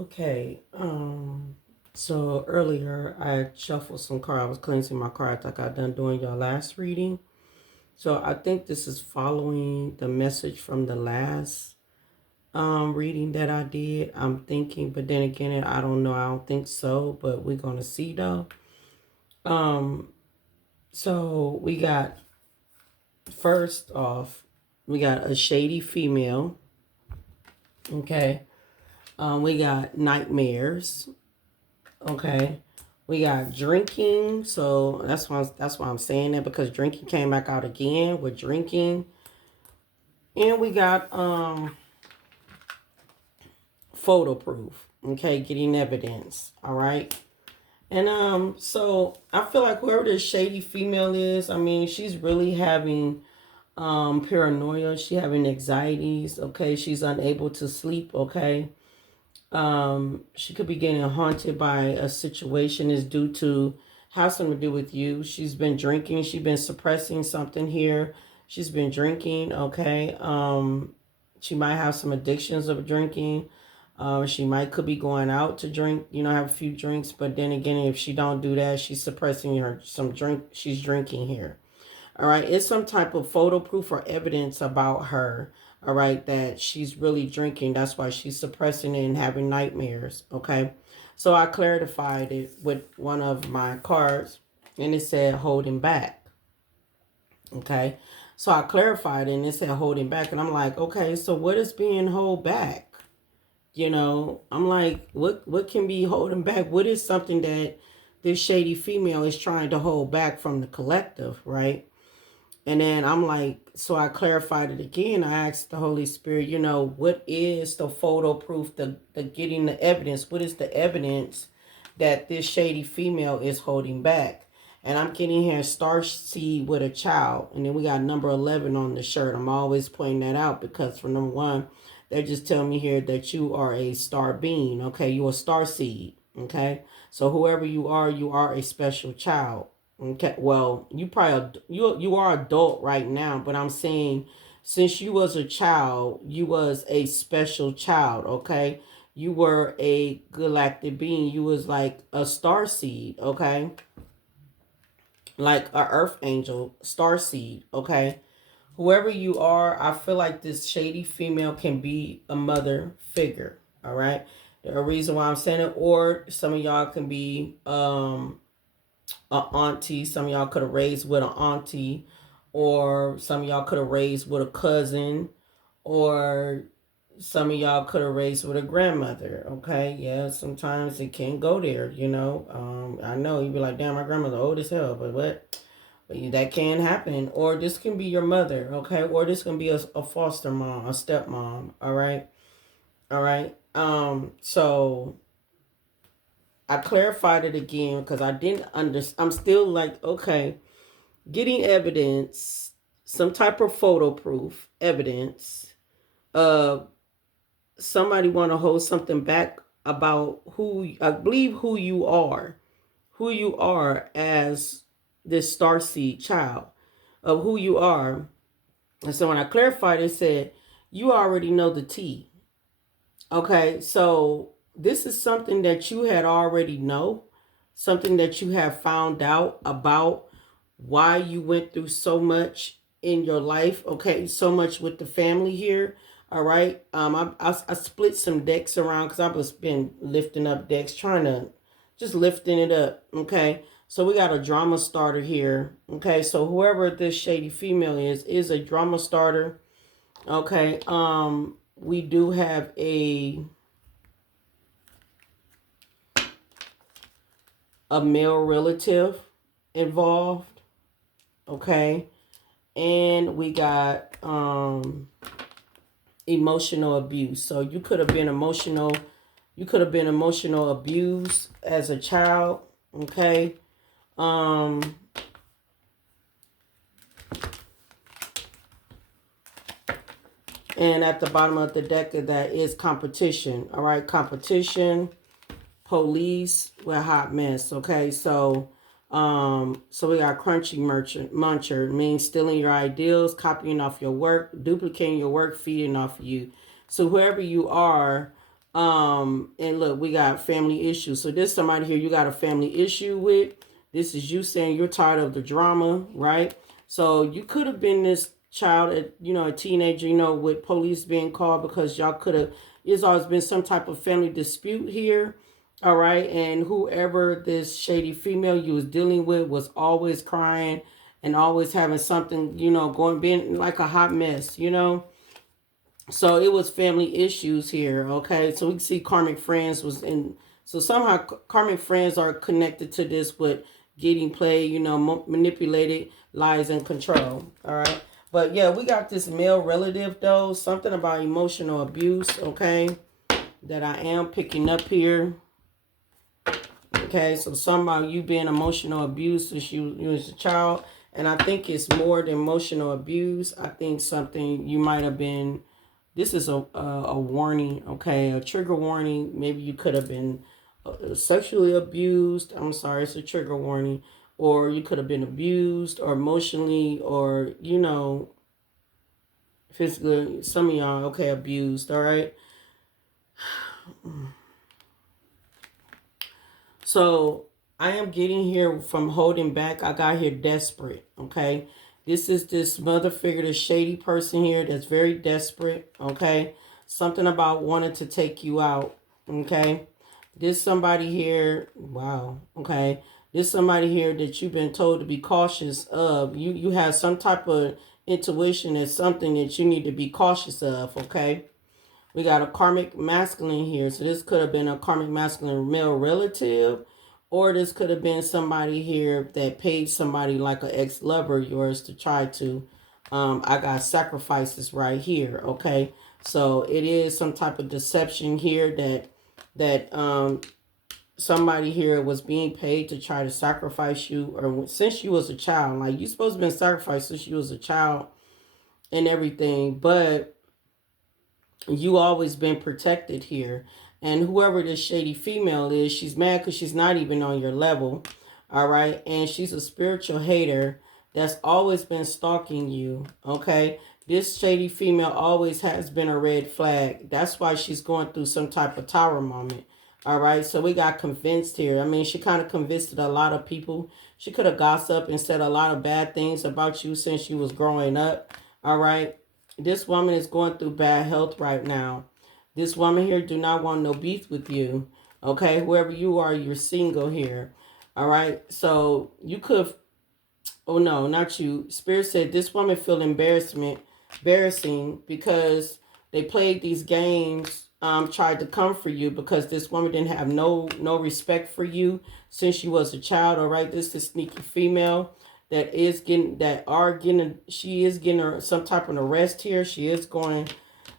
Okay, so earlier I shuffled some cards. I was cleansing my cards like I done doing your last reading. So I think this is following the message from the last reading that I did. I'm thinking, but then again, I don't know. I don't think so, but we're gonna see though. Um, so we got first off, we got a shady female. Okay. We got nightmares. Okay. We got drinking, so that's why I'm saying that, because drinking came back out again with drinking. And we got photo proof. Okay, getting evidence. All right. And so I feel like whoever this shady female is, I mean, she's really having paranoia, she having anxieties, okay? She's unable to sleep, okay? She could be getting haunted by a situation is due to have something to do with you. She's been drinking, she's been suppressing something here. She's been drinking, okay? She might have some addictions of drinking. She might could be going out to drink, have a few drinks, but then again, if she don't do that, she's suppressing her some drink she's drinking here. All right, it's some type of photo proof or evidence about her. All right, that she's really drinking. That's why she's suppressing it and having nightmares. Okay, so I clarified it with one of my cards, and it said holding back. Okay, so I clarified it and it said holding back, and I'm like, okay, so what is being held back? I'm like, what can be holding back? What is something that this shady female is trying to hold back from the collective, right? And then I'm like, so I clarified it again. I asked the Holy Spirit, what is the photo proof, the getting the evidence? What is the evidence that this shady female is holding back? And I'm getting here star seed with a child. And then we got number 11 on the shirt. I'm always pointing that out because for number one, they're just telling me here that you are a star being. Okay, you're a star seed. Okay, so whoever you are a special child. Okay, well, you are adult right now, but I'm saying since you was a child, you was a special child, okay? You were a galactic being. You was like a star seed, okay? Like a earth angel, star seed, okay? Whoever you are, I feel like this shady female can be a mother figure, all right? The reason why I'm saying it, or some of y'all can be a auntie. Some of y'all could have raised with an auntie, or some of y'all could have raised with a cousin, or some of y'all could have raised with a grandmother. Okay, yeah, sometimes it can go there. I know you'd be like, damn, my grandmother old as hell, but what? But that can happen, or this can be your mother, okay, or this can be a foster mom, a stepmom. All right, all right. So I clarified it again because I didn't understand. I'm still like, okay, getting evidence, some type of photo proof, evidence. Uh, somebody want to hold something back about who I believe who you are as this starseed child of who you are. And so when I clarified, it said you already know the T. Okay, so this is something that you had already know, something that you have found out about why you went through so much in your life. Okay, so much with the family here. All right. I split some decks around because I've just been lifting up decks, trying to just lifting it up. Okay. So we got a drama starter here. Okay. So whoever this shady female is a drama starter. Okay. We do have a male relative involved. Okay. And we got emotional abuse. So you could have been emotional abused as a child. Okay. Um and at the bottom of the deck of that is competition. All right, competition, police, we're a hot mess. Okay, so we got crunchy muncher, means stealing your ideals, copying off your work, duplicating your work, feeding off you. So whoever you are, And look, we got family issues. So this somebody here you got a family issue with. This is you saying you're tired of the drama, right? So you could have been this child, a teenager, with police being called because y'all could have. There's always been some type of family dispute here, all right. And whoever this shady female you was dealing with was always crying and always having something, being like a hot mess. So it was family issues here, okay? So we can see karmic friends was in. So somehow karmic friends are connected to this with getting played, manipulated, lies, and control, all right? But yeah, we got this male relative though, something about emotional abuse, okay, that I am picking up here. Okay, so somehow you being emotional abuse since you was a child. And I think it's more than emotional abuse. I think something you might have been. This is a warning, okay, a trigger warning. Maybe you could have been sexually abused. I'm sorry, it's a trigger warning. Or you could have been abused or emotionally or, physically. Some of y'all, okay, abused, all right? So I am getting here from holding back. I got here desperate, okay? This is this mother figure, this shady person here that's very desperate, okay? Something about wanting to take you out, okay? This somebody here, wow, okay? This somebody here that you've been told to be cautious of. You have some type of intuition as something that you need to be cautious of, okay? We got a karmic masculine here. So this could have been a karmic masculine male relative. Or this could have been somebody here that paid somebody like an ex-lover of yours to try to. I got sacrifices right here. Okay. So it is some type of deception here that somebody here was being paid to try to sacrifice you. Or since you was a child. Like you supposed to have been sacrificed since you was a child and everything. But you always been protected here. And whoever this shady female is, she's mad because she's not even on your level. All right. And she's a spiritual hater that's always been stalking you. Okay. This shady female always has been a red flag. That's why she's going through some type of tower moment. All right. So we got convinced here. I mean, she kind of convinced a lot of people. She could have gossiped and said a lot of bad things about you since you was growing up. All right. This woman is going through bad health right now. This woman here do not want no beef with you. Okay, whoever you are, you're single here. All right, so you could, oh no, not you. Spirit said this woman feel embarrassing because they played these games, tried to come for you because this woman didn't have no respect for you since she was a child. All right, this is sneaky female she is getting her some type of arrest here. She is going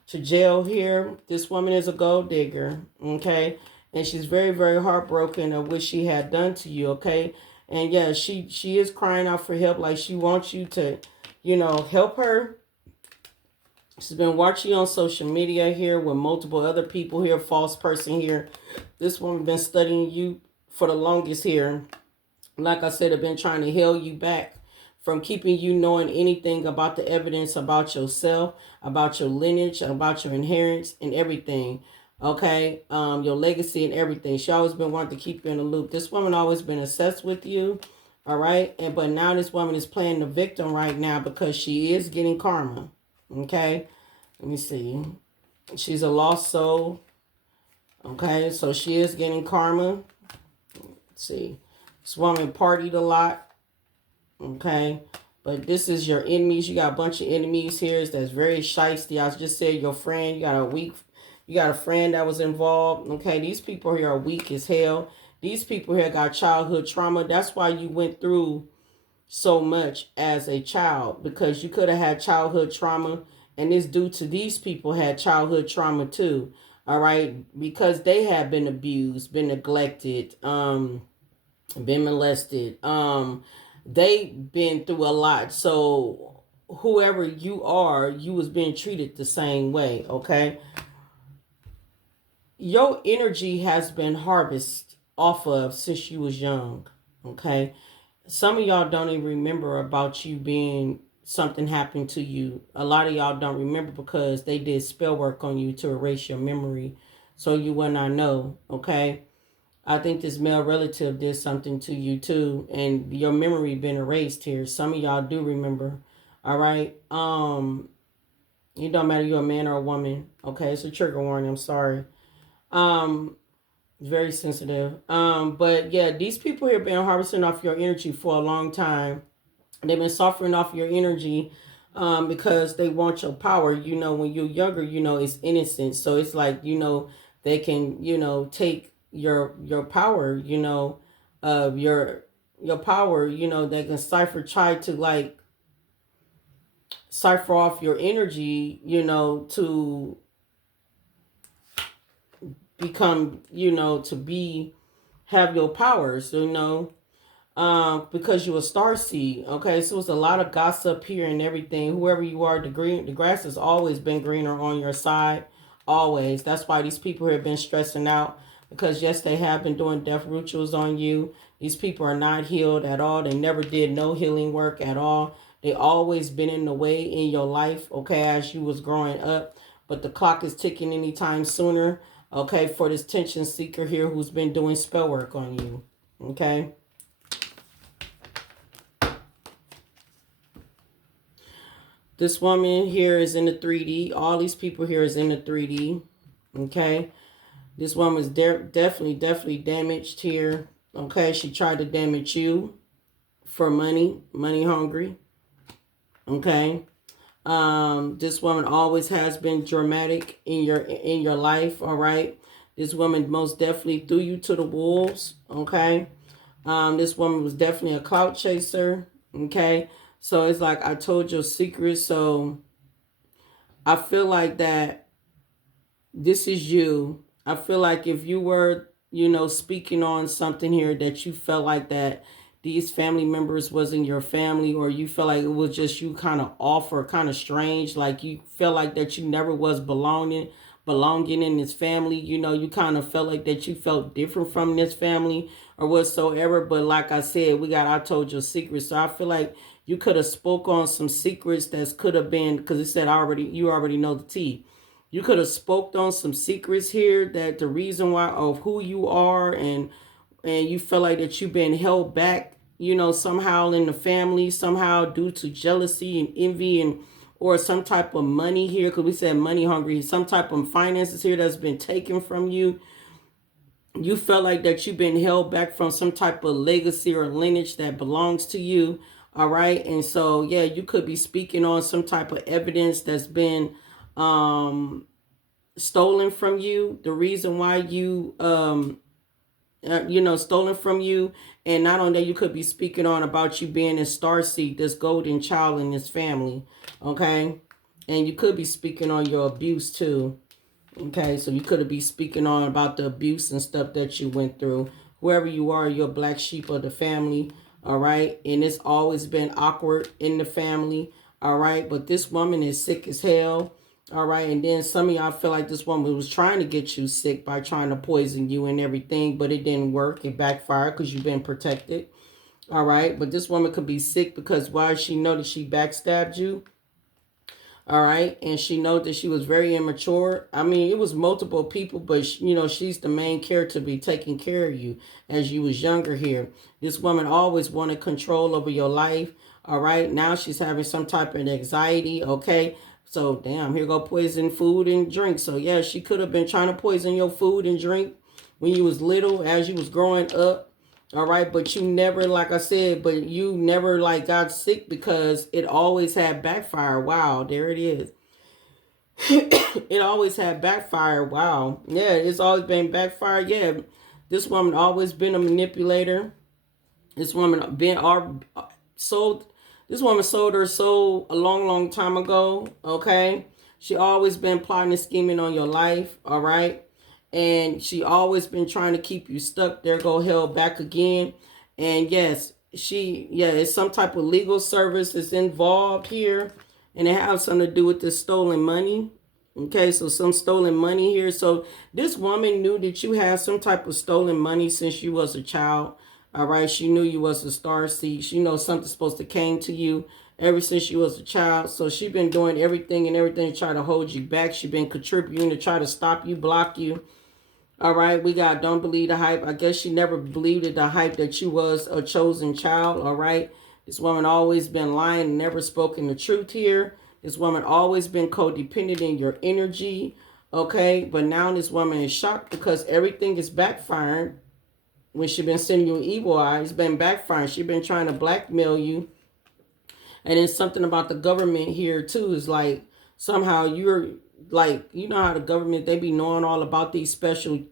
to jail here. This woman is a gold digger, okay? And she's very, very heartbroken of what she had done to you, okay? And yeah, she is crying out for help, like she wants you to, help her. She's been watching you on social media here with multiple other people here, false person here. This woman been studying you for the longest here. Like I said, I've been trying to hold you back from keeping you knowing anything about the evidence about yourself, about your lineage, about your inheritance and everything. Okay, your legacy and everything. She always been wanting to keep you in the loop. This woman always been obsessed with you. All right, but now this woman is playing the victim right now because she is getting karma. Okay, let me see. She's a lost soul. Okay, so she is getting karma. Let's see. This woman partied a lot. Okay. But this is your enemies. You got a bunch of enemies here that's very shiesty. I just said your friend. You got a friend that was involved. Okay. These people here are weak as hell. These people here got childhood trauma. That's why you went through so much as a child. Because you could have had childhood trauma. And it's due to these people had childhood trauma too. All right. Because they have been abused, been neglected, been molested. They've been through a lot. So whoever you are, you was being treated the same way. Okay. Your energy has been harvested off of since you was young. Okay. Some of y'all don't even remember about you being something happened to you. A lot of y'all don't remember because they did spell work on you to erase your memory. so you will not know, okay? I think this male relative did something to you too, and your memory been erased here. Some of y'all do remember. All right. It don't matter you're a man or a woman. Okay, it's a trigger warning. I'm sorry. Um, very sensitive. But yeah, these people here been harvesting off your energy for a long time. They've been suffering off your energy because they want your power. You know, when you're younger, you know, it's innocent. So it's like, you know, they can, you know, take your power, you know, your power, you know, they can try to like cipher off your energy, you know, to become, you know, to be have your powers, you know, because you a star seed. Okay, so it's a lot of gossip here and everything. Whoever you are, the grass has always been greener on your side, always. That's why these people have been stressing out, because yes, they have been doing death rituals on you. These people are not healed at all. They never did no healing work at all. They always been in the way in your life, okay, as you was growing up. But the clock is ticking anytime sooner, okay, for this tension seeker here who's been doing spell work on you, okay? This woman here is in the 3D. All these people here is in the 3D. Okay. This woman is definitely damaged here. Okay. She tried to damage you for money hungry. Okay. This woman always has been dramatic in your life. All right. This woman most definitely threw you to the wolves. Okay. This woman was definitely a clout chaser. Okay. So it's like I told your secrets. So I feel like that this is you. I feel like if you were, you know, speaking on something here that you felt like that these family members wasn't your family, or you felt like it was just you kind of off or kind of strange, like you felt like that you never was belonging in this family, you know, you kind of felt like that you felt different from this family or whatsoever. But like I said, I told your secrets. So I feel like you could have spoke on some secrets that could have been, because it said you already know the tea. You could have spoke on some secrets here, that the reason why of who you are, and you feel like that you've been held back, you know, somehow in the family, somehow due to jealousy and envy, and or some type of money here, because we said money hungry, some type of finances here that's been taken from you. You felt like that you've been held back from some type of legacy or lineage that belongs to you. All right. And so, yeah, you could be speaking on some type of evidence that's been stolen from you. The reason why you know, stolen from you. And not only that, you could be speaking on about you being a starseed, this golden child in this family. Okay. And you could be speaking on your abuse too. Okay, so you could be speaking on about the abuse and stuff that you went through. Whoever you are, you're a black sheep of the family. All right. And it's always been awkward in the family. All right. But this woman is sick as hell. All right. And then some of y'all feel like this woman was trying to get you sick by trying to poison you and everything, but it didn't work. It backfired because you've been protected. All right. But this woman could be sick because why? She know that she backstabbed you. All right. And she know that she was very immature. I mean, it was multiple people, but you know, she's the main character to be taking care of you as you was younger here. This woman always wanted control over your life. All right. Now she's having some type of anxiety. Okay. So damn, here go poison food and drink. So yeah, she could have been trying to poison your food and drink when you was little, as you was growing up. All right, but you never, like I said, but you never like got sick because it always had backfire. Wow, there it is. It always had backfire. Wow. Yeah, it's always been backfire. Yeah, this woman always been a manipulator. This woman been sold. This woman sold her soul a long time ago. Okay, she always been plotting and scheming on your life. All right, and she always been trying to keep you stuck. There go hell back again. And yes, it's some type of legal service that's involved here, and it has something to do with this stolen money. Okay, so some stolen money here. So this woman knew that you had some type of stolen money since you was a child. All right, she knew you was a star seed. She knows something's supposed to came to you ever since you was a child. So she been doing everything to try to hold you back. She been contributing to try to stop you, block you. All right, we got don't believe the hype. I guess she never believed the hype that you was a chosen child. All right, this woman always been lying, never spoken the truth here. This woman always been codependent in your energy. Okay, but now this woman is shocked because everything is backfiring. When she been sending you evil eyes, been backfiring. She been trying to blackmail you. And it's something about the government here too. Is like somehow you're like, you know how the government, they be knowing all about these special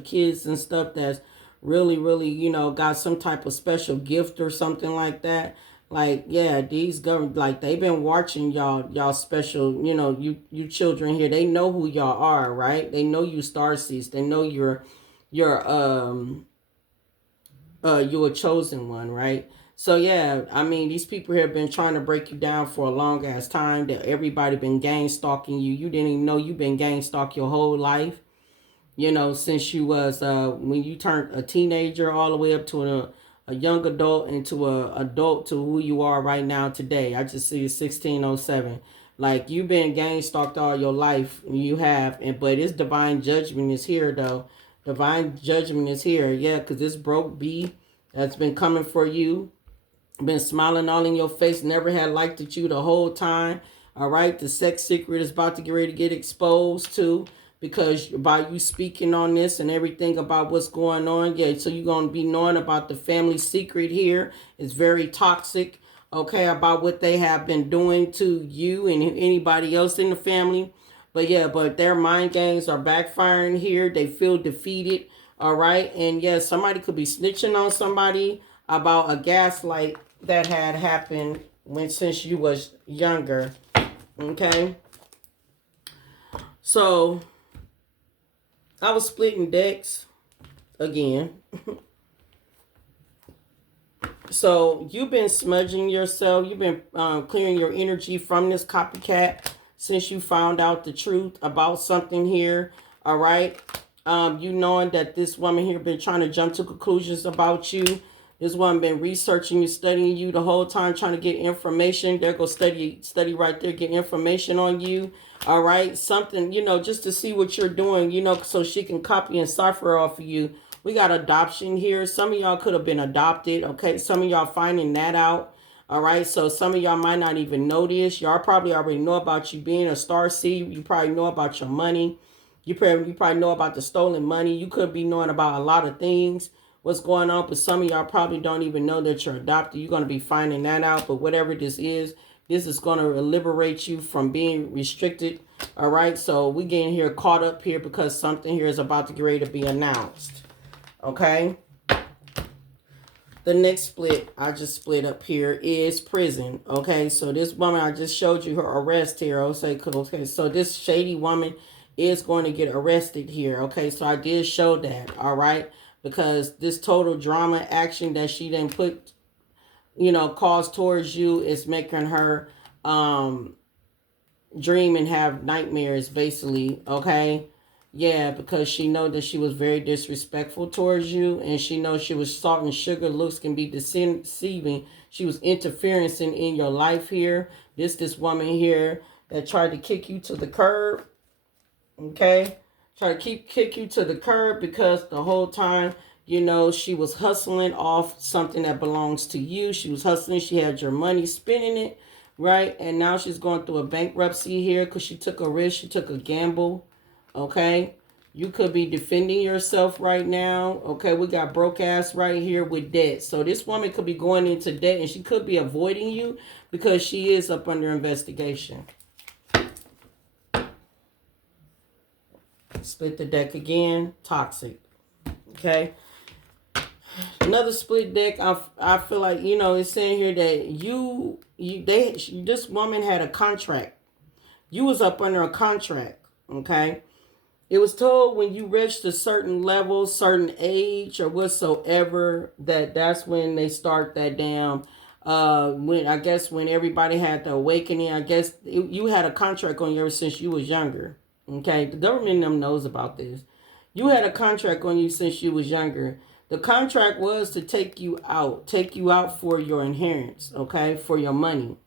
kids and stuff that's really, really, you know, got some type of special gift or something like that. Like, yeah, these government, like, they've been watching y'all special, you know, you children here. They know who y'all are, right? They know you starseeds. They know you're a chosen one, right? So yeah, I mean, these people here have been trying to break you down for a long ass time. That everybody been gang stalking you. You didn't even know you've been gang stalked your whole life. You know, since you was when you turned a teenager all the way up to a young adult into a adult to who you are right now today. I just see 1607. Like, you've been gang stalked all your life. You have, and but it's divine judgment is here though. Divine judgment is here, yeah, because this broke bee that's been coming for you, been smiling all in your face, never had liked at you the whole time. All right, the sex secret is about to get ready to get exposed too, because by you speaking on this and everything about what's going on, yeah, so you're going to be knowing about the family secret here. It's very toxic, okay, about what they have been doing to you and anybody else in the family. But yeah, but their mind games are backfiring here. They feel defeated, all right? And yeah, somebody could be snitching on somebody about a gaslight that had happened since you was younger, okay? So I was splitting decks again. So you've been smudging yourself. You've been clearing your energy from this copycat since you found out the truth about something here. All right. You knowing that this woman here been trying to jump to conclusions about you. This woman been researching you, studying you the whole time, trying to get information. They're going to study right there, get information on you. All right. Something, you know, just to see what you're doing, you know, so she can copy and cipher off of you. We got adoption here. Some of y'all could have been adopted. Okay. Some of y'all finding that out. All right. So some of y'all might not even know this. Y'all probably already know about you being a star seed. You probably know about your money. You probably know about the stolen money. You could be knowing about a lot of things, what's going on, but some of y'all probably don't even know that you're adopted. You're going to be finding that out. But whatever this is going to liberate you from being restricted. All right. So we getting here caught up here because something here is about to get ready to be announced. Okay. The next split I just split up here is prison. Okay. So this woman, I just showed you her arrest here. Okay. So this shady woman is going to get arrested here. Okay. So I did show that. All right. Because this total drama action that she didn't put, you know, cause towards you is making her dream and have nightmares, basically. Okay. Yeah, because she know that she was very disrespectful towards you, and she knows she was salt and sugar. Looks can be deceiving. She was interference in your life here. This woman here that tried to kick you to the curb. Okay, try to kick you to the curb because the whole time, you know, she was hustling off something that belongs to you. She was hustling. She had your money, spending it, right? And now she's going through a bankruptcy here because she took a risk. She took a gamble. Okay, you could be defending yourself right now. Okay, we got broke ass right here with debt. So this woman could be going into debt, and she could be avoiding you because she is up under investigation. Split the deck again. Toxic. Okay. Another split deck. I feel like, you know, it's saying here that this woman had a contract. You was up under a contract. Okay. It was told when you reached a certain level, certain age, or whatsoever, that's when they start that damn. When everybody had the awakening, you had a contract on you ever since you was younger. Okay, the government them knows about this. You had a contract on you since you was younger. The contract was to take you out for your inheritance. Okay, for your money.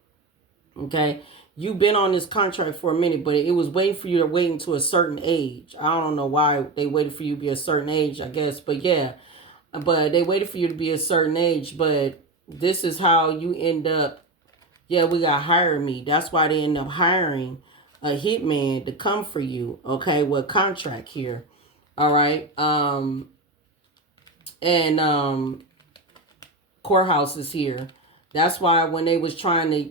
Okay. you've been on this contract for a minute, but it was waiting for you to wait until a certain age. I don't know why they waited for you to be a certain age, I guess. But yeah, but they waited for you to be a certain age. But this is how you end up. Yeah, we got hired me. That's why they end up hiring a hitman to come for you. Okay, with contract here. All right. And courthouse is here. That's why when they was trying to,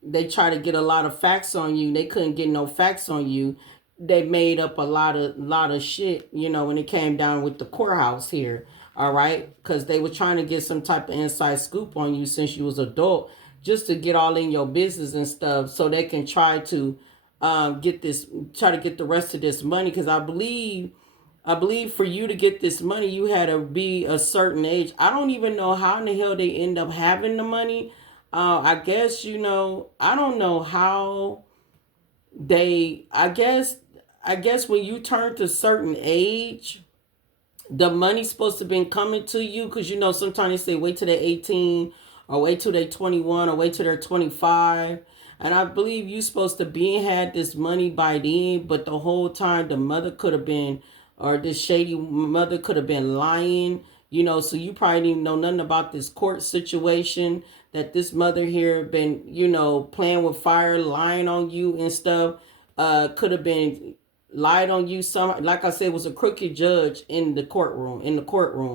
they try to get a lot of facts on you. They couldn't get no facts on you. They made up a lot of shit. You know, when it came down with the courthouse here. All right, because they were trying to get some type of inside scoop on you since you was adult, just to get all in your business and stuff, so they can try to try to get the rest of this money. Because I believe for you to get this money, you had to be a certain age. I don't even know how in the hell they end up having the money. I guess, you know, I don't know how I guess when you turn to certain age, the money's supposed to been coming to you, because you know sometimes they say wait till they're 18 or wait till they're 21 or wait till they're 25. And I believe you supposed to be had this money by then, but the whole time the mother could have been, or this shady mother could have been lying, you know. So you probably didn't know nothing about this court situation, that this mother here been, you know, playing with fire, lying on you and stuff. Could have been lied on you. Some, like I said, was a crooked judge in the courtroom.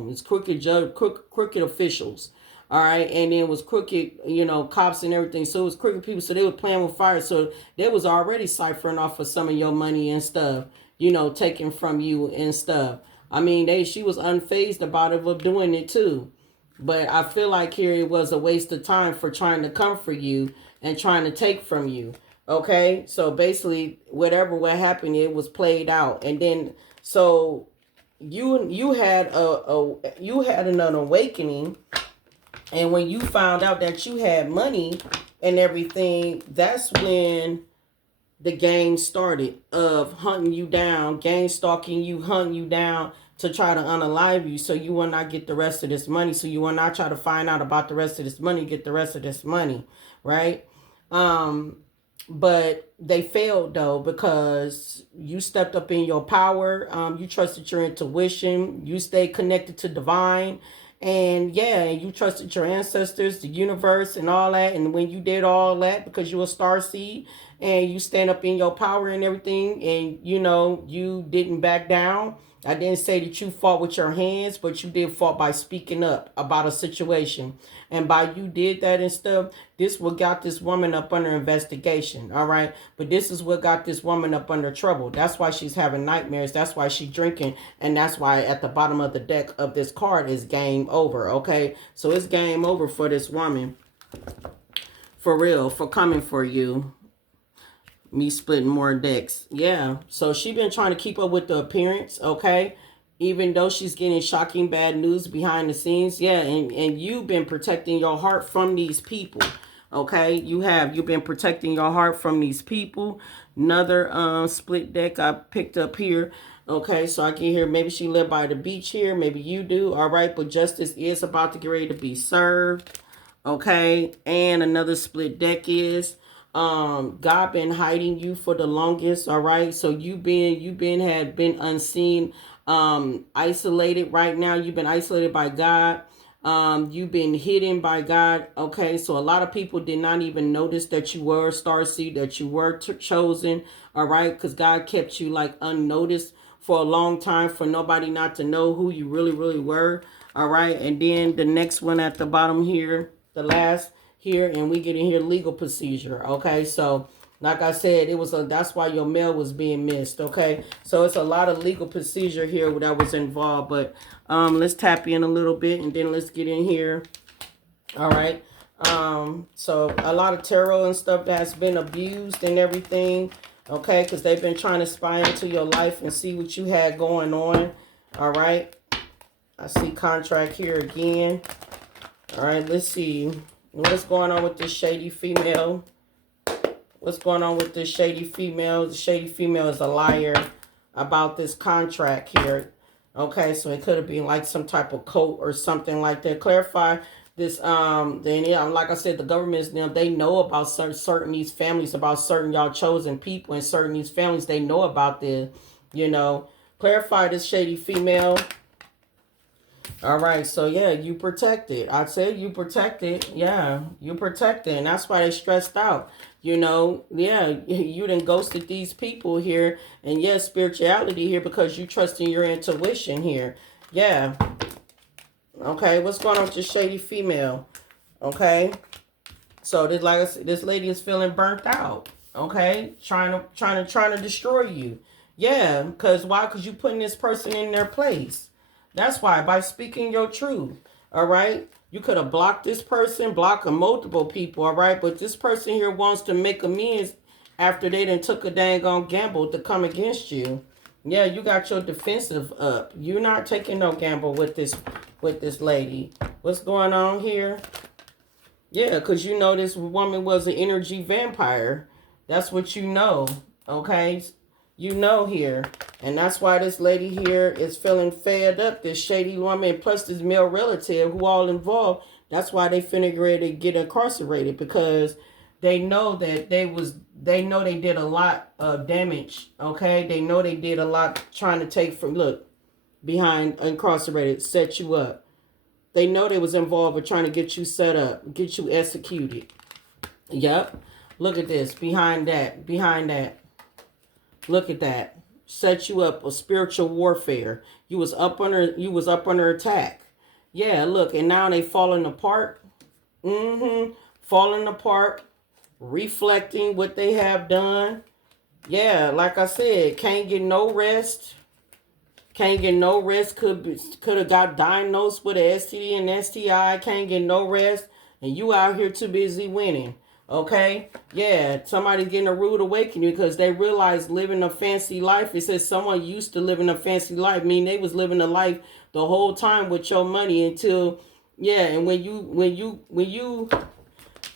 It's crooked judge, crooked officials. All right, and then it was crooked, you know, cops and everything. So it was crooked people. So they were playing with fire. So they was already ciphering off of some of your money and stuff, you know, taken from you and stuff. I mean, she was unfazed about it, of doing it too. But I feel like here it was a waste of time for trying to come for you and trying to take from you. Okay, so basically, what happened, it was played out, and then so you had you had an awakening, and when you found out that you had money and everything, that's when the game started of hunting you down, gang stalking you, hunting you down to try to unalive you, so you will not get the rest of this money. So you will not try to find out about the rest of this money, get the rest of this money, right? But they failed though, because you stepped up in your power. You trusted your intuition. You stayed connected to divine. And yeah, you trusted your ancestors, the universe, and all that. And when you did all that, because you a star seed and you stand up in your power and everything, and you know, you didn't back down. I didn't say that you fought with your hands, but you did fought by speaking up about a situation. And by you did that and stuff, this what got this woman up under investigation, all right? But this is what got this woman up under trouble. That's why she's having nightmares. That's why she's drinking. And that's why at the bottom of the deck of this card is game over, okay? So it's game over for this woman. For real, for coming for you. Me splitting more decks. Yeah. So she been trying to keep up with the appearance, okay? Even though she's getting shocking bad news behind the scenes. Yeah, and you've been protecting your heart from these people. Okay? You've been protecting your heart from these people. Another split deck I picked up here. Okay, so I can hear maybe she lived by the beach here. Maybe you do. All right, but justice is about to get ready to be served. Okay, and another split deck is God been hiding you for the longest. All right, so you had been unseen, isolated. Right now you've been isolated by God. You've been hidden by God. Okay, so a lot of people did not even notice that you were a starseed, that you were chosen. All right, because God kept you like unnoticed for a long time, for nobody not to know who you really were. All right, and then the next one at the bottom here, the last here, and we get in here, legal procedure. Okay, so like I said, that's why your mail was being missed. Okay, so it's a lot of legal procedure here that was involved. But let's tap in a little bit, and then let's get in here. All right, so a lot of tarot and stuff that's been abused and everything. Okay, because they've been trying to spy into your life and see what you had going on. All right, I see contract here again. All right, let's see what's going on with this shady female. What's going on with this shady female? The shady female is a liar about this contract here. Okay, so it could have been like some type of cult or something like that. Clarify Then yeah, like I said, the government's them, they know about certain these families, about certain y'all chosen people and certain these families, they know about this, you know. Clarify this shady female. All right, so yeah, you protected. I said you protected. Yeah, you protected, and that's why they stressed out. You know, yeah, you done ghosted these people here, and yes, spirituality here because you trust in your intuition here. Yeah. Okay, what's going on with this shady female? Okay, so this, like I said, this lady is feeling burnt out. Okay, trying to destroy you. Yeah, because why? Because you putting this person in their place. That's why, by speaking your truth. All right, you could have blocked this person, blocking multiple people. All right, but this person here wants to make amends after they done took a dang on gamble to come against you. Yeah, you got your defensive up. You're not taking no gamble with this lady. What's going on here? Yeah, because you know this woman was an energy vampire. That's what you know, okay? You know here. And that's why this lady here is feeling fed up, this shady woman, plus this male relative who all involved. That's why they finna ready to get incarcerated, because they know that they know they did a lot of damage, okay? They know they did a lot trying to take from, look, behind incarcerated, set you up. They know they was involved with trying to get you set up, get you executed. Yep. Look at this. Behind that. Look at that. Set you up a spiritual warfare. You was up under attack. Yeah, look, and now they falling apart. Falling apart, reflecting what they have done. Yeah, like I said, can't get no rest. Can't get no rest. Could have got diagnosed with a STD and STI. Can't get no rest. And you out here too busy winning. Okay? Yeah, somebody's getting a rude awakening because they realize living a fancy life. It says someone used to living a fancy life. I mean, they was living a life the whole time with your money until, yeah, and when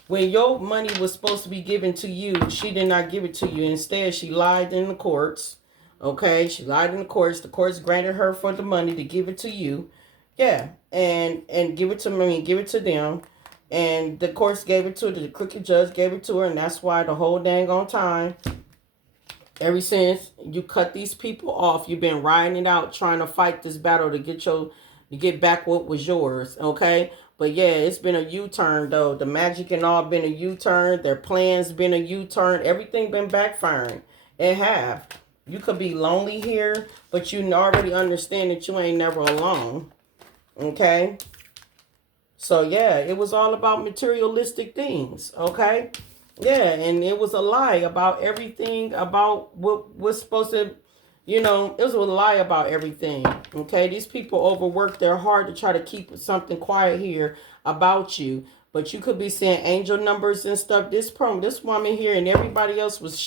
your money was supposed to be given to you, she did not give it to you. Instead, she lied in the courts. Okay, she lied in the courts. The courts granted her for the money to give it to you. Yeah, and give it to me, give it to them. And the courts gave it to her, the crooked judge gave it to her, and that's why the whole dang on time, ever since you cut these people off, you've been riding it out, trying to fight this battle to get back what was yours, okay? But yeah, it's been a U-turn though. The magic and all been a U-turn. Their plans been a U-turn. Everything been backfiring. It have. You could be lonely here, but you already understand that you ain't never alone. Okay? So, yeah, it was all about materialistic things. Okay? Yeah, and it was a lie about everything, about what was supposed to, you know, it was a lie about everything. Okay? These people overworked their heart to try to keep something quiet here about you. But you could be seeing angel numbers and stuff. This woman here and everybody else was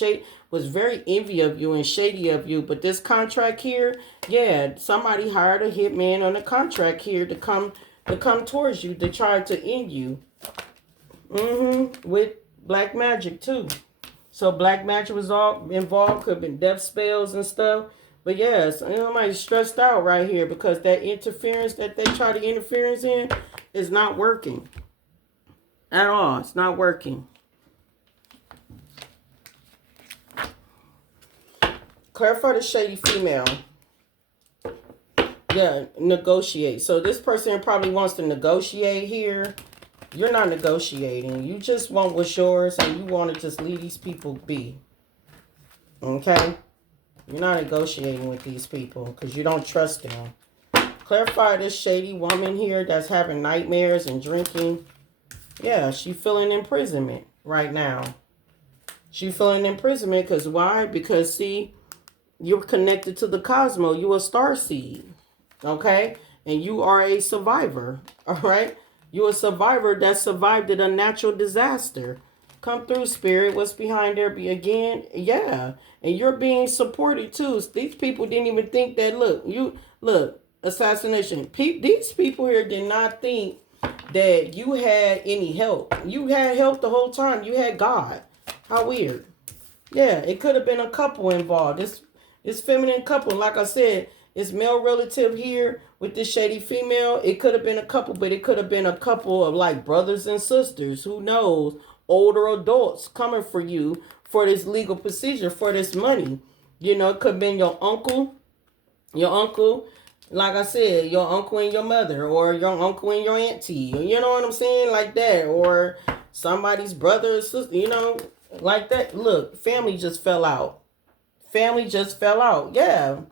very envy of you and shady of you. But this contract here, yeah, somebody hired a hitman on a contract here to come towards you to try to end you. With black magic too. So black magic was all involved. Could have been death spells and stuff. But yes, somebody's stressed out right here because that interference that they try to interference in is not working. At all. It's not working. Clarify the shady female. Yeah, negotiate. So this person probably wants to negotiate here. You're not negotiating. You just want what's yours and you want to just leave these people be. Okay? You're not negotiating with these people because you don't trust them. Clarify this shady woman here that's having nightmares and drinking. Yeah, she feeling imprisonment right now. She feeling imprisonment because why? Because, see, you're connected to the cosmos. You're a star seed, okay? And you are a survivor, all right? You're a survivor that survived a natural disaster. Come through, Spirit. What's behind there? Again, yeah. And you're being supported, too. These people didn't even think that, look, assassination. These people here did not think that you had any help. You had help the whole time. You had God. How weird. Yeah, it could have been a couple involved. This feminine couple, like I said, It's male relative here with this shady female. It could have been a couple, but it could have been a couple of like brothers and sisters. Who knows? Older adults coming for you for this legal procedure, for this money. You know, it could have been your uncle, like I said, your uncle and your mother, or your uncle and your auntie. You know what I'm saying? Like that. Or somebody's brother or sister, you know, like that. Look, family just fell out. Family just fell out. Yeah.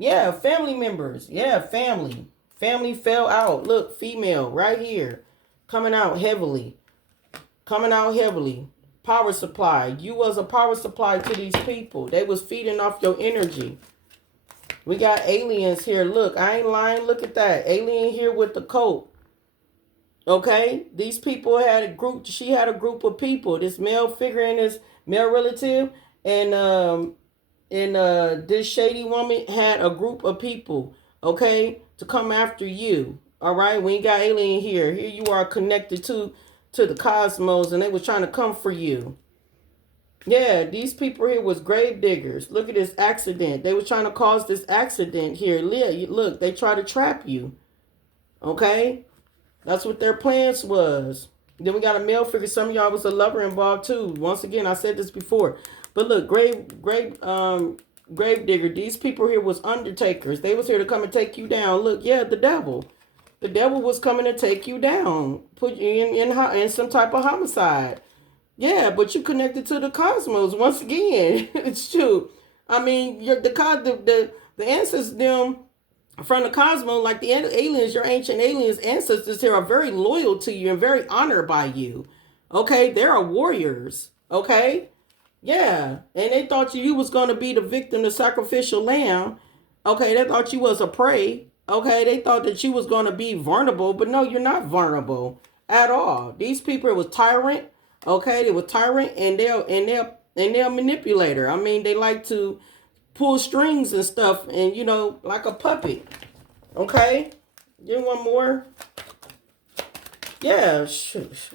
Yeah, family members. Yeah, family. Family fell out. Look, female right here. Coming out heavily. Coming out heavily. Power supply. You was a power supply to these people. They was feeding off your energy. We got aliens here. Look, I ain't lying. Look at that. Alien here with the coat. Okay? These people had a group. She had a group of people. This male figure and this male relative. And this shady woman had a group of people, okay, to come after you. All right? We ain't got alien here. Here you are connected to the cosmos, and they was trying to come for you. Yeah, these people here was grave diggers. Look at this accident. They was trying to cause this accident here. Look, they try to trap you. Okay? That's what their plans was. Then we got a male figure. Some of y'all was a lover involved too. Once again, I said this before. But look, grave digger. These people here was undertakers. They was here to come and take you down. Look, yeah, the devil. The devil was coming to take you down. Put you in some type of homicide. Yeah, but you connected to the cosmos once again. It's true. I mean, the ancestors them from the cosmos, like the aliens, your ancient aliens ancestors here are very loyal to you and very honored by you. Okay, they are warriors. Okay, yeah, and they thought you was gonna be the victim, the sacrificial lamb. Okay, they thought you was a prey. Okay, they thought that you was gonna be vulnerable, but no, you're not vulnerable at all. These people was tyrant. Okay, they were tyrant, and they're a manipulator. I mean, they like to pull strings and stuff, and you know, like a puppet. Okay, get one more. Yeah,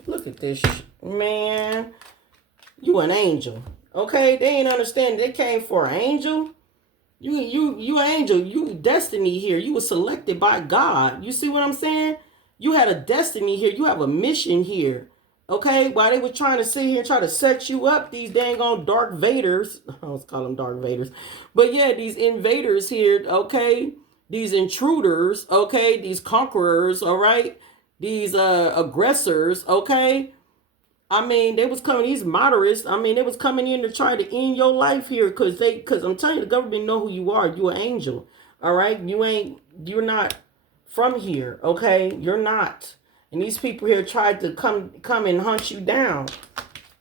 look at this, man. You an angel. Okay, they ain't understand. They came for an angel. You angel. You destiny here. You were selected by God. You see what I'm saying? You had a destiny here. You have a mission here. Okay, while they were trying to sit here and try to set you up, these dang on Dark Vaders. I always call them Dark Vaders. But yeah, these invaders here, okay? These intruders, okay? These conquerors, all right? These aggressors, okay? I mean, they was coming, these moderates, I mean, they was coming in to try to end your life here because I'm telling you, the government know who you are. You're an angel, all right? You're not from here, okay? You're not. And these people here tried to come and hunt you down.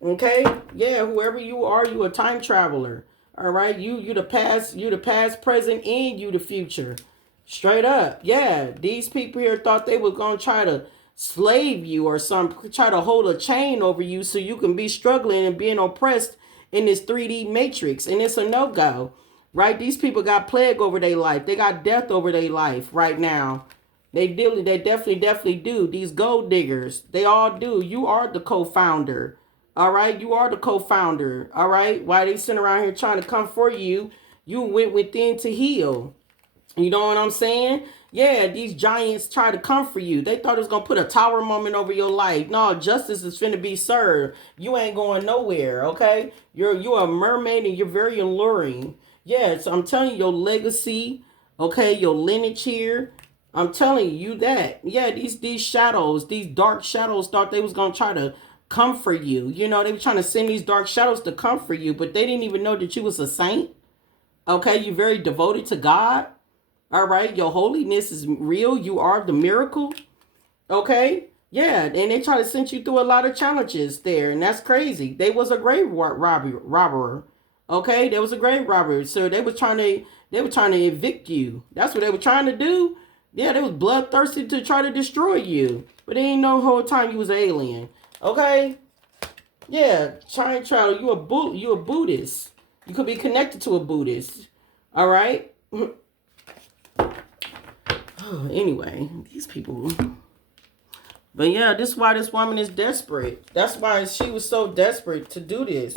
Okay? Yeah, whoever you are, you a time traveler. All right? You the past, present, and you the future. Straight up. Yeah. These people here thought they were gonna try to slave you or try to hold a chain over you so you can be struggling and being oppressed in this 3D matrix. And it's a no-go. Right? These people got plague over their life. They got death over their life right now. They definitely do. These gold diggers, they all do. You are the co-founder. All right? You are the co-founder. All right? Why they sitting around here trying to come for you, you went within to heal. You know what I'm saying? Yeah, these giants try to come for you. They thought it was going to put a tower moment over your life. No, justice is finna be served. You ain't going nowhere, okay? You're a mermaid and you're very alluring. Yeah, so I'm telling you, your legacy, okay, your lineage here, I'm telling you that. Yeah, these shadows, these dark shadows thought they was going to try to comfort you. You know, they were trying to send these dark shadows to comfort you, but they didn't even know that you was a saint. Okay, you're very devoted to God. All right, your holiness is real. You are the miracle. Okay, yeah, and they try to send you through a lot of challenges there, and that's crazy. They was a grave robber. Okay, there was a grave robber, so they were trying to evict you. That's what they were trying to do. Yeah, they was bloodthirsty to try to destroy you. But they ain't know the whole time you was an alien. Okay? Yeah, time travel. You a Buddhist. You could be connected to a Buddhist. All right? Anyway, these people. But yeah, this is why this woman is desperate. That's why she was so desperate to do this.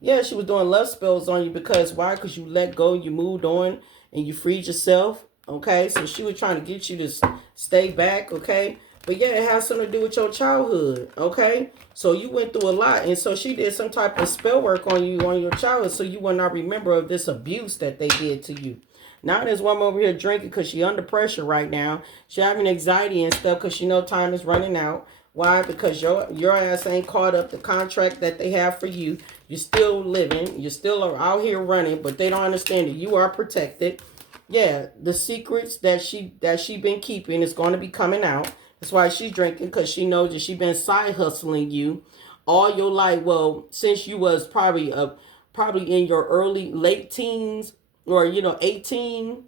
Yeah, she was doing love spells on you because why? Because you let go, you moved on, and you freed yourself. Okay, so she was trying to get you to stay back. Okay, but yeah, it has something to do with your childhood. Okay, so you went through a lot, and so she did some type of spell work on you on your childhood, so you will not remember of this abuse that they did to you. Now there's one over here drinking because she under pressure right now. She having anxiety and stuff because she know time is running out. Why? Because your ass ain't caught up the contract that they have for you. You're still living. You're still out here running, but they don't understand that you are protected. Yeah, the secrets that she been keeping is going to be coming out. That's why she's drinking, because she knows that she been side hustling you all your life. Well, since you was probably in your late teens, or 18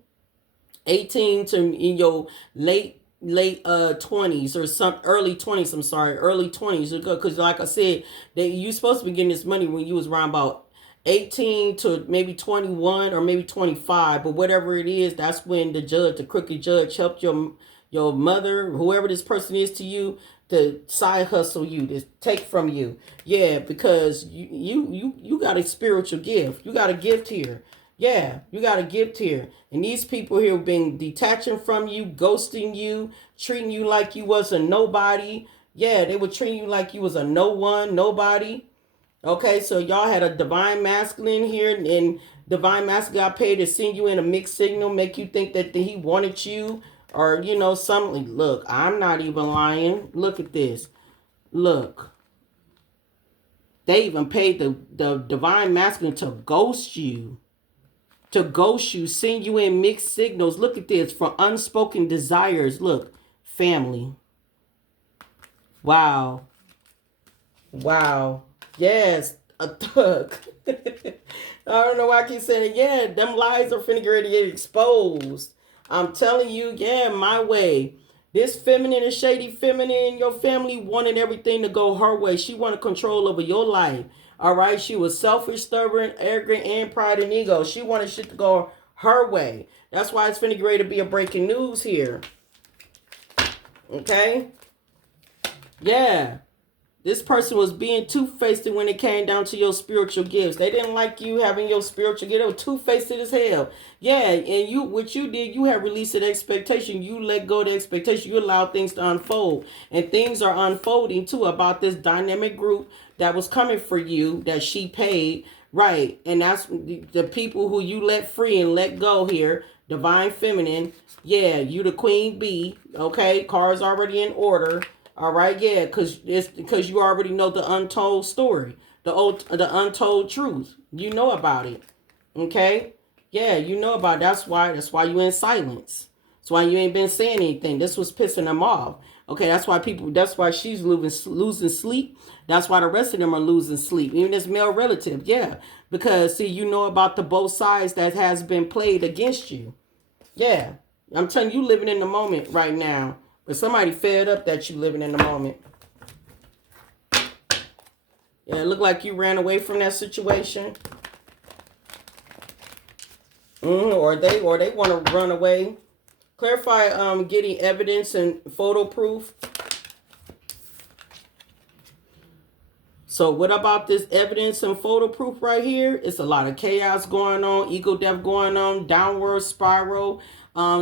to in your late 20s, or some early 20s. I'm sorry, early 20s, because like I said, you supposed to be getting this money when you was around about 18 to maybe 21 or maybe 25, but whatever it is, that's when the crooked judge, helped your mother, whoever this person is to you, to side hustle you, to take from you. Yeah, because you got a spiritual gift. You got a gift here. Yeah, you got a gift here. And these people here have been detaching from you, ghosting you, treating you like you was a nobody. Yeah, they were treating you like you was a no one, nobody. Okay, so y'all had a divine masculine here, and divine masculine got paid to send you in a mixed signal, make you think that he wanted you, or something. Look, I'm not even lying. Look at this. Look, they even paid the divine masculine to ghost you. Send you in mixed signals. Look at this, for unspoken desires. Look, family. Wow. Wow. Yes, a thug. I don't know why I keep saying it. Yeah, them lies are finna get ready to get exposed. I'm telling you, yeah, my way. This feminine and shady feminine in your family wanted everything to go her way. She wanted control over your life. All right, she was selfish, stubborn, arrogant, and pride and ego. She wanted shit to go her way. That's why it's finna get ready to be a breaking news here. Okay? Yeah. This person was being two-faced when it came down to your spiritual gifts. They didn't like you having your spiritual gifts. They were two-faced as hell. Yeah, and what you did, you had released an expectation. You let go of the expectation. You allowed things to unfold. And things are unfolding, too, about this dynamic group that was coming for you, that she paid. Right, and that's the people who you let free and let go here. Divine feminine. Yeah, you the queen bee. Okay, cards already in order. All right, yeah, because you already know the untold story, the untold truth. You know about it. Okay, yeah, you know about it. That's why you in silence. That's why you ain't been saying anything. This was pissing them off. Okay, that's why she's losing sleep. That's why the rest of them are losing sleep. Even this male relative, yeah, because see, you know about the both sides that has been played against you. Yeah, I'm telling you, living in the moment right now. But somebody fed up that you living in the moment. Yeah, it looked like you ran away from that situation. Or they want to run away. Clarify getting evidence and photo proof. So what about this evidence and photo proof right here? It's a lot of chaos going on, ego death going on, downward spiral,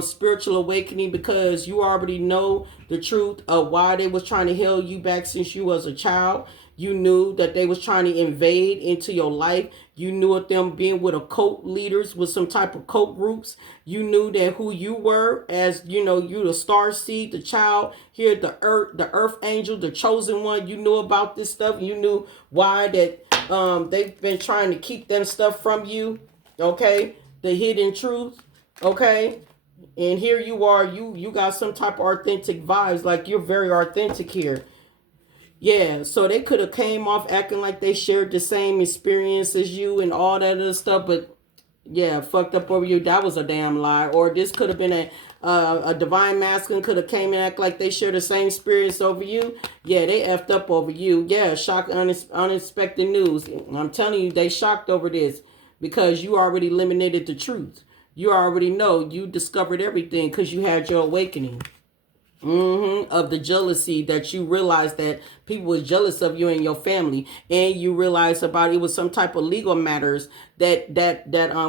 spiritual awakening, because you already know the truth of why they was trying to held you back since you was a child. You knew that they was trying to invade into your life. You knew of them being with occult leaders, with some type of cult groups. You knew that who you were, as you the star seed, the child here, the earth angel, the chosen one. You knew about this stuff. You knew why that they've been trying to keep them stuff from you. Okay, the hidden truth. Okay, and here you are. You got some type of authentic vibes, like you're very authentic here. Yeah, so they could have came off acting like they shared the same experience as you and all that other stuff, but yeah, fucked up over you. That was a damn lie. Or this could have been a divine masculine could have came and act like they share the same experience over you. Yeah, they effed up over you. Yeah, shock, unexpected news. I'm telling you, they shocked over this because you already eliminated the truth. You already know. You discovered everything because you had your awakening. Of the jealousy that you realized that people was jealous of you and your family, and you realized about it was some type of legal matters that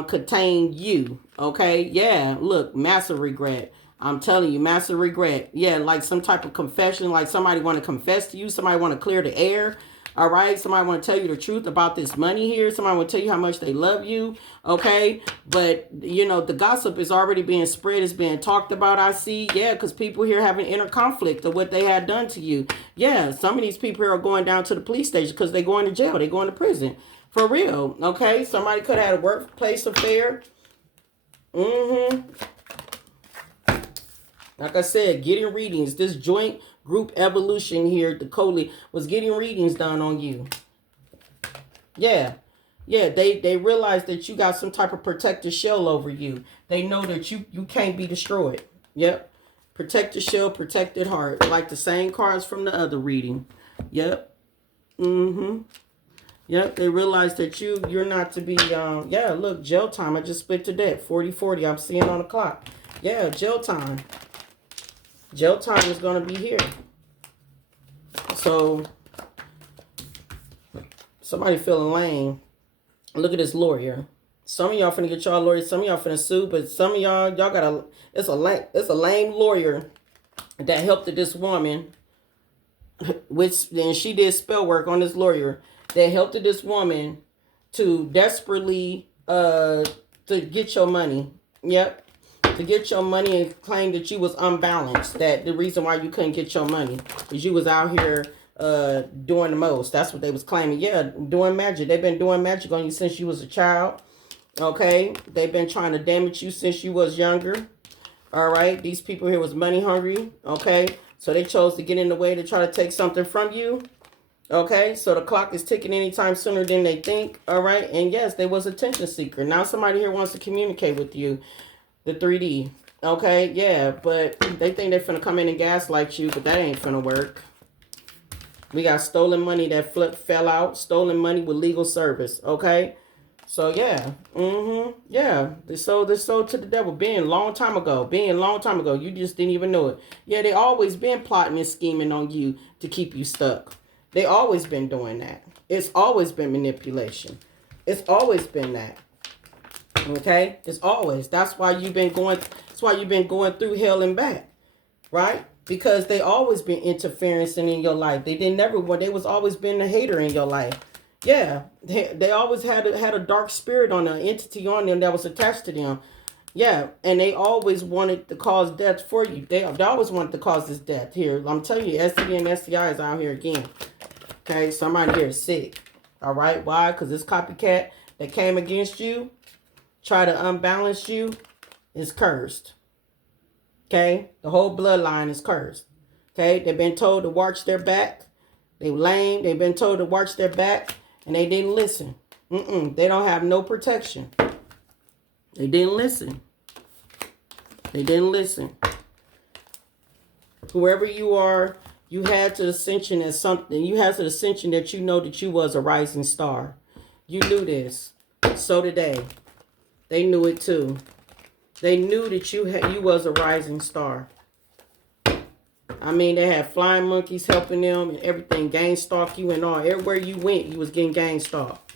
contained you. Okay, yeah. Look, massive regret. I'm telling you, massive regret. Yeah, like some type of confession, like somebody want to confess to you, somebody want to clear the air. All right. Somebody want to tell you the truth about this money here. Somebody want to tell you how much they love you. Okay. But, you know, the gossip is already being spread. It's being talked about. I see. Yeah. Because people here have an inner conflict of what they had done to you. Yeah. Some of these people here are going down to the police station because they're going to jail. They're going to prison. For real. Okay. Somebody could have had a workplace affair. Like I said, getting readings. This joint group evolution here, the Coley, was getting readings done on you. Yeah. Yeah, they realize that you got some type of protective shell over you. They know that you can't be destroyed. Yep. Protected shell, protected heart. Like the same cards from the other reading. Yep. Yep, they realize that you're not to be, yeah, look, jail time. I just split to death. 40-40, I'm seeing on the clock. Yeah, jail time. Jail time is going to be here. So, somebody feeling lame. Look at this lawyer. Some of y'all finna get y'all lawyers. Some of y'all finna sue, but some of y'all got a, it's a lame lawyer that helped this woman, which then she did spell work on this lawyer that helped this woman to desperately, to get your money. Yep. To get your money and claim that you was unbalanced. That the reason why you couldn't get your money is you was out here doing the most. That's what they was claiming. Yeah, doing magic. They've been doing magic on you since you was a child. Okay, they've been trying to damage you since you was younger. All right, these people here was money hungry. Okay, so they chose to get in the way to try to take something from you. Okay, so the clock is ticking anytime sooner than they think. All right, and yes, they was attention seeker. Now somebody here wants to communicate with you. The 3D. Okay, yeah, but they think they're finna come in and gaslight you, but that ain't finna work. We got stolen money that fell out. Stolen money with legal service. Okay, so yeah, yeah. They sold to the devil. Being long time ago. You just didn't even know it. Yeah, they always been plotting and scheming on you to keep you stuck. They always been doing that. It's always been manipulation. It's always been that. Okay, it's always. That's why you've been going through hell and back, right? Because they always been interference in your life. They was always been a hater in your life. Yeah, they always had a dark spirit on an entity on them that was attached to them. Yeah, and they always wanted to cause death for you. They always wanted to cause this death here. I'm telling you, STD and STI is out here again. Okay, somebody here is sick. All right, why? Because this copycat that came against you, try to unbalance you, is cursed. Okay? The whole bloodline is cursed. Okay? They've been told to watch their back. They lame. They've been told to watch their back, and they didn't listen. They don't have no protection. They didn't listen. They didn't listen. Whoever you are, you had to ascension as something. You had to ascension that you know that you was a rising star. You knew this. So did they. They knew it too. They knew that you was a rising star. I mean, they had flying monkeys helping them and everything, gang stalk you and all. Everywhere you went, you was getting gang stalked.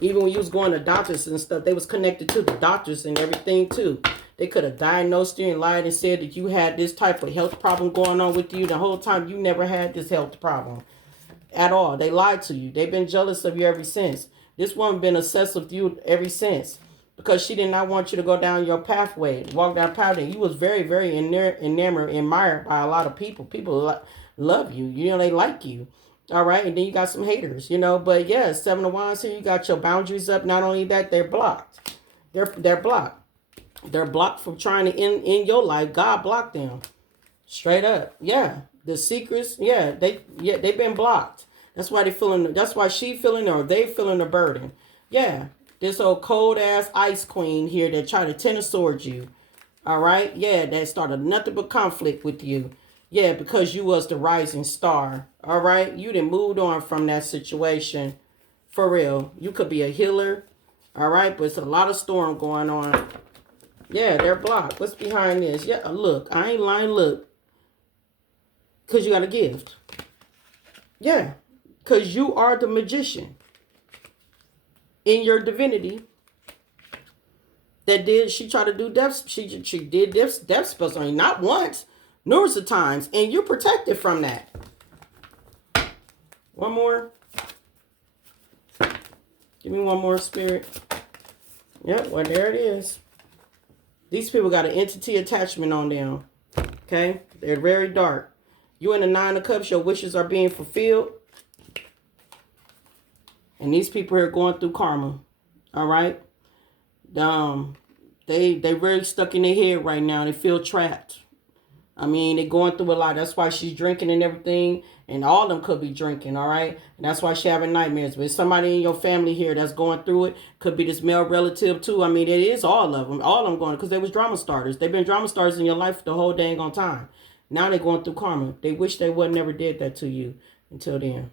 Even when you was going to doctors and stuff, they was connected to the doctors and everything too. They could have diagnosed you and lied and said that you had this type of health problem going on with you. The whole time you never had this health problem at all. They lied to you. They've been jealous of you ever since. This woman been obsessed with you ever since. Because she did not want you to go down your pathway, walk down pathway. You was very, very enamored, admired by a lot of people. People love you. You know, they like you. All right. And then you got some haters, you know. But yeah, 7 of Wands here. You got your boundaries up. Not only that, they're blocked. They're blocked. They're blocked from trying to end your life. God blocked them. Straight up. Yeah. The secrets. Yeah. They've been blocked. That's why that's why she feeling or they feeling the burden. Yeah. This old cold-ass ice queen here that tried to ten a sword you. All right? Yeah, that started nothing but conflict with you. Yeah, because you was the rising star. All right? You done moved on from that situation. For real. You could be a healer. All right? But it's a lot of storm going on. Yeah, they're blocked. What's behind this? Yeah, look. I ain't lying. Look. Because you got a gift. Yeah. Because you are the magician in your divinity. She tried to do death. She did death spells on you. Not once. Numerous of times. And you're protected from that. One more. Give me one more, Spirit. Yep, well, there it is. These people got an entity attachment on them. Okay? They're very dark. You in the Nine of Cups, your wishes are being fulfilled. And these people are going through karma. All right? They very stuck in their head right now. They feel trapped. I mean, they're going through a lot. That's why she's drinking and everything. And all of them could be drinking, all right? And that's why she's having nightmares. But somebody in your family here that's going through it. Could be this male relative, too. I mean, it is all of them. All of them going, because they was drama starters. They've been drama starters in your life the whole dang on time. Now they're going through karma. They wish they would never did that to you until then.